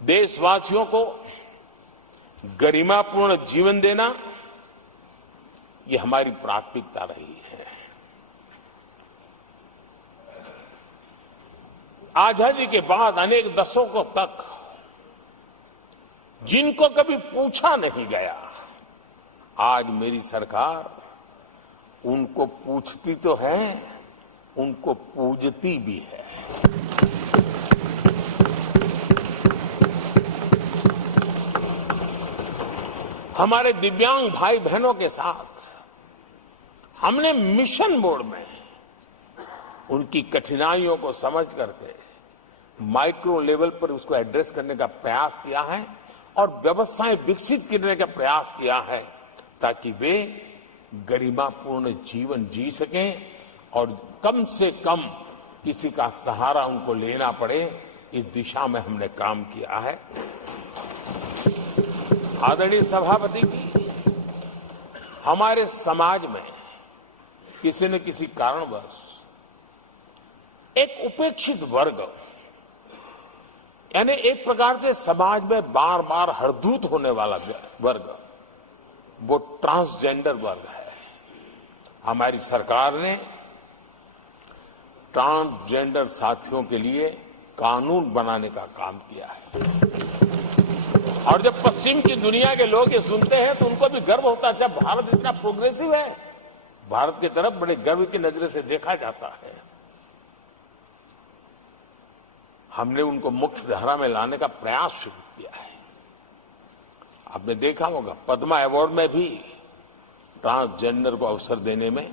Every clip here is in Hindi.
देशवासियों को गरिमापूर्ण जीवन देना ये हमारी प्राथमिकता रही है। आजादी के बाद अनेक दशकों तक जिनको कभी पूछा नहीं गया, आज मेरी सरकार उनको पूछती तो है, उनको पूजती भी है। हमारे दिव्यांग भाई बहनों के साथ हमने मिशन मोड में उनकी कठिनाइयों को समझ करके माइक्रो लेवल पर उसको एड्रेस करने का प्रयास किया है और व्यवस्थाएं विकसित करने का प्रयास किया है ताकि वे गरिमापूर्ण जीवन जी सकें और कम से कम किसी का सहारा उनको लेना पड़े, इस दिशा में हमने काम किया है। आदरणीय सभापति जी, हमारे समाज में किसी न किसी कारणवश एक उपेक्षित वर्ग, यानी एक प्रकार से समाज में बार बार हरदूत होने वाला वर्ग, वो ट्रांसजेंडर वर्ग है। हमारी सरकार ने ट्रांसजेंडर साथियों के लिए कानून बनाने का काम किया है और जब पश्चिम की दुनिया के लोग ये सुनते हैं तो उनको भी गर्व होता है, जब भारत इतना प्रोग्रेसिव है, भारत की तरफ बड़े गर्व की नजर से देखा जाता है। हमने उनको मुख्य धारा में लाने का प्रयास शुरू किया है। आपने देखा होगा पद्मा अवार्ड में भी ट्रांसजेंडर को अवसर देने में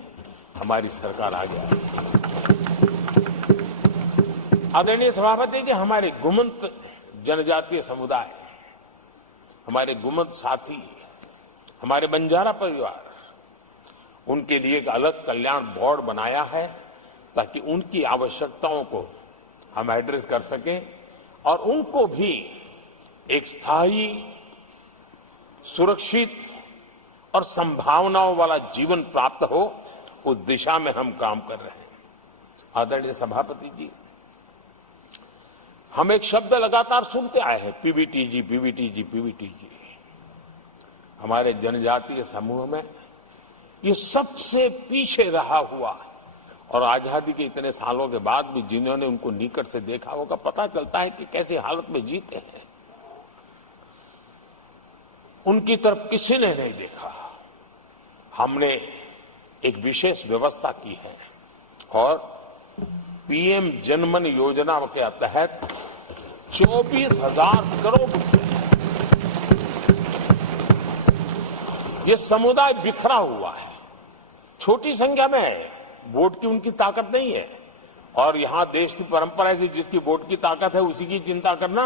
हमारी सरकार आ गया है। आदरणीय सभापति जी, हमारे गुमंत जनजातीय समुदाय, हमारे गुमंत साथी, हमारे बंजारा परिवार, उनके लिए एक अलग कल्याण बोर्ड बनाया है ताकि उनकी आवश्यकताओं को हम एड्रेस कर सकें और उनको भी एक स्थायी, सुरक्षित और संभावनाओं वाला जीवन प्राप्त हो, उस दिशा में हम काम कर रहे हैं। आदरणीय सभापति जी, हम एक शब्द लगातार सुनते आए हैं, पीवीटीजी, पीवीटीजी, पीवीटीजी। हमारे जनजातीय समूह में ये सबसे पीछे रहा हुआ और आजादी के इतने सालों के बाद भी जिन्होंने उनको निकट से देखा होगा, पता चलता है कि कैसी हालत में जीते हैं। उनकी तरफ किसी ने नहीं देखा। हमने एक विशेष व्यवस्था की है और पीएम जनमन योजना के तहत 24,000 करोड़ रुपए, ये समुदाय बिखरा हुआ है, छोटी संख्या में है, वोट की उनकी ताकत नहीं है और यहां देश की परंपरा है जिसकी वोट की ताकत है उसी की चिंता करना,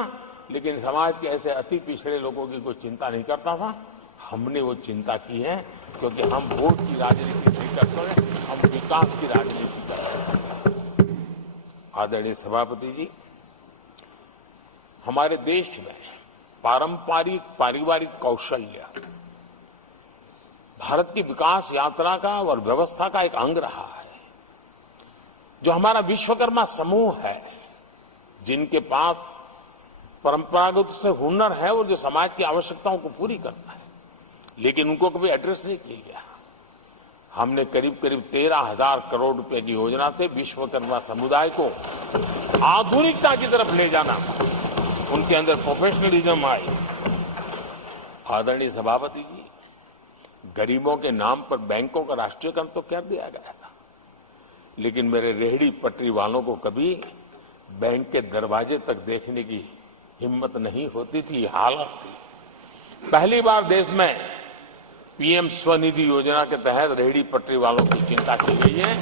लेकिन समाज के ऐसे अति पिछड़े लोगों की कोई चिंता नहीं करता था। हमने वो चिंता की है क्योंकि हम वोट की राजनीति नहीं करते हैं, हम विकास की राजनीति करते हैं। आदरणीय सभापति जी, हमारे देश में पारंपरिक पारिवारिक कौशल्य भारत की विकास यात्रा का और व्यवस्था का एक अंग रहा है। जो हमारा विश्वकर्मा समूह है, जिनके पास परंपरागत से हुनर है और जो समाज की आवश्यकताओं को पूरी करता है, लेकिन उनको कभी एड्रेस नहीं किया गया। हमने करीब करीब 13,000 करोड़ रुपए की योजना से विश्वकर्मा समुदाय को आधुनिकता की तरफ ले जाना, उनके अंदर प्रोफेशनलिज्म आई। आदरणीय सभापति जी, गरीबों के नाम पर बैंकों का राष्ट्रीयकरण तो कर दिया गया था, लेकिन मेरे रेहड़ी पटरी वालों को कभी बैंक के दरवाजे तक देखने की हिम्मत नहीं होती थी, हालत थी। पहली बार देश में पीएम स्वनिधि योजना के तहत रेहड़ी पटरी वालों की चिंता की गई है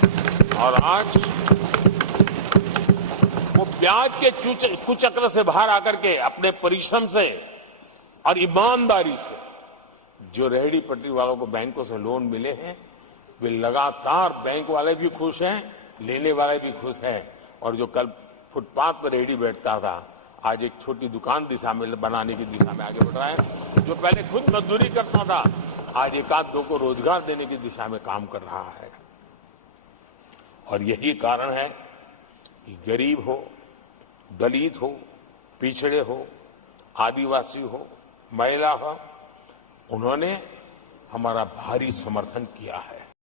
और आज वो ब्याज के कुचक्र से बाहर आकर के अपने परिश्रम से और ईमानदारी से जो रेहड़ी पटरी वालों को बैंकों से लोन मिले हैं, वे लगातार, बैंक वाले भी खुश हैं, लेने वाले भी खुश हैं और जो कल फुटपाथ पर रेहड़ी बैठता था, आज एक छोटी दुकान दिशा में बनाने की दिशा में आगे बढ़ रहा है। जो पहले खुद मजदूरी करता था, आज एक आध दो को रोजगार देने की दिशा में काम कर रहा है। और यही कारण है कि गरीब हो, दलित हो, पिछड़े हो, आदिवासी हो, महिला हो, उन्होंने हमारा भारी समर्थन किया है।